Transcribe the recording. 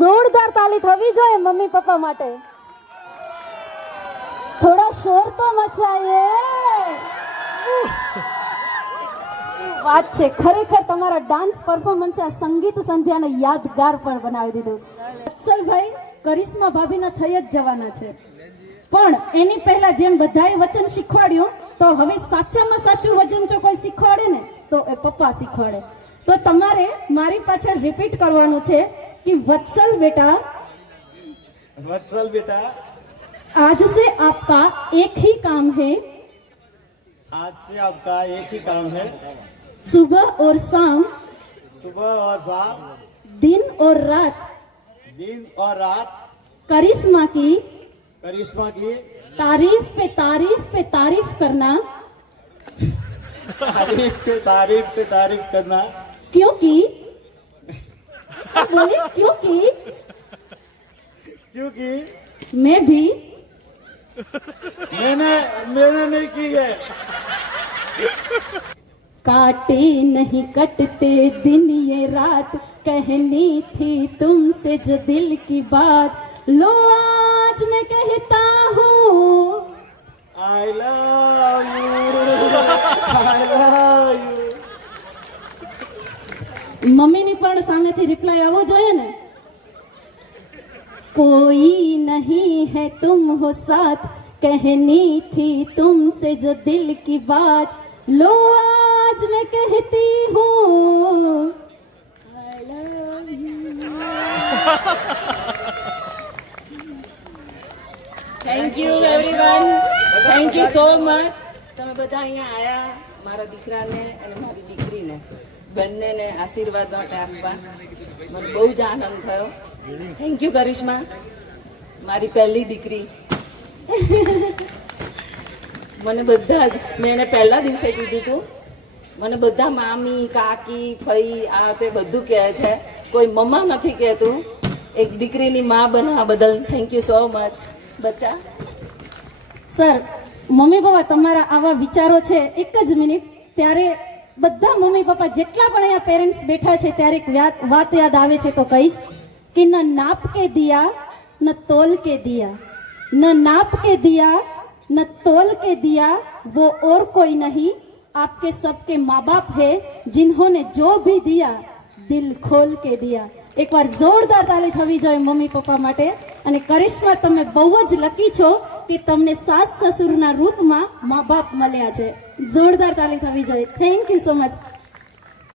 જોરદાર તાલી થવી જોઈએ મમ્મી પપ્પા માટે. થોડા શોર તો મચાઈએ. વાત છે, ખરેખર તમારા ડાન્સ પરફોર્મન્સે આ સંગીત સંધ્યાને યાદગાર પણ બનાવી દીધું. અફસલભાઈ કરિશ્મા ભાભીના થઈ જ જવાના છે, પણ એની પહેલા જેમ બધાએ વચન શીખવાડ્યું, તો હવે સાચામાં સાચું વચન જો કોઈ શીખવાડે ને તો એ પપ્પા શીખવાડે. તો તમારે મારી પાછળ રિપીટ કરવાનું છે कि वत्सल बेटा आज से आपका एक ही काम है, सुबह और शाम दिन और रात करिश्मा की तारीफ पे तारीफ करना, क्योंकि बोले क्योंकि मैं भी मैंने नहीं की है. काटे नहीं कटते दिन ये रात, कहनी थी तुमसे जो दिल की बात, लो आज मैं कहता हूँ I love you. મમ્મીની પણ સામેથી રિપ્લાય આવવો જોઈએ ને. कोई नहीं है तुम हो साथ, कहनी थी तुमसे जो दिल की बात, लो आज मैं कहती हूँ I love you. Thank you everyone, thank you so much. તમે બધા અહીંયા આયા મારા દીકરાને અને મારી દીકરીને બંનેને આશીર્વાદ માટે આપવા. મને બહુ જ આનંદ થયો. થેન્ક યુ કરિશ્મા, મારી પહેલી દીકરી. મને બધા જ, મેં એને પહેલા દિવસે કીધું હતું, મને બધા મામી કાકી ફઈ આ તે બધું કહે છે, કોઈ મમ્મા નથી કહેતું. એક દીકરીની મા બનવા બદલ થેન્ક યુ સો મચ બચ્ચા. સર, મમ્મી પપ્પા તમારા આવા વિચારો છે. એક જ મિનિટ, ત્યારે બધા મમ્મી પપ્પા જેટલા પણ અહીંયા પેરેન્ટ્સ બેઠા છે ત્યારે એક વાત યાદ આવે છે તો કહીશ कि न नाप के दिया न तोल के दिया, न नाप के दिया न तोल के दिया, वो और कोई नहीं आपके सबके माँ बाप है, जिन्होंने जो भी दिया दिल खोल के दिया. एक बार જોરદાર તાલી થવી જોઈએ મમ્મી પપ્પા માટે. અને કરિશ્મા, તમે બહુ જ લકી છો કે તમને સાસ સસુરના રૂપમાં મા બાપ મળ્યા છે. જોરદાર તાલી થવી જોઈએ. Thank you so much.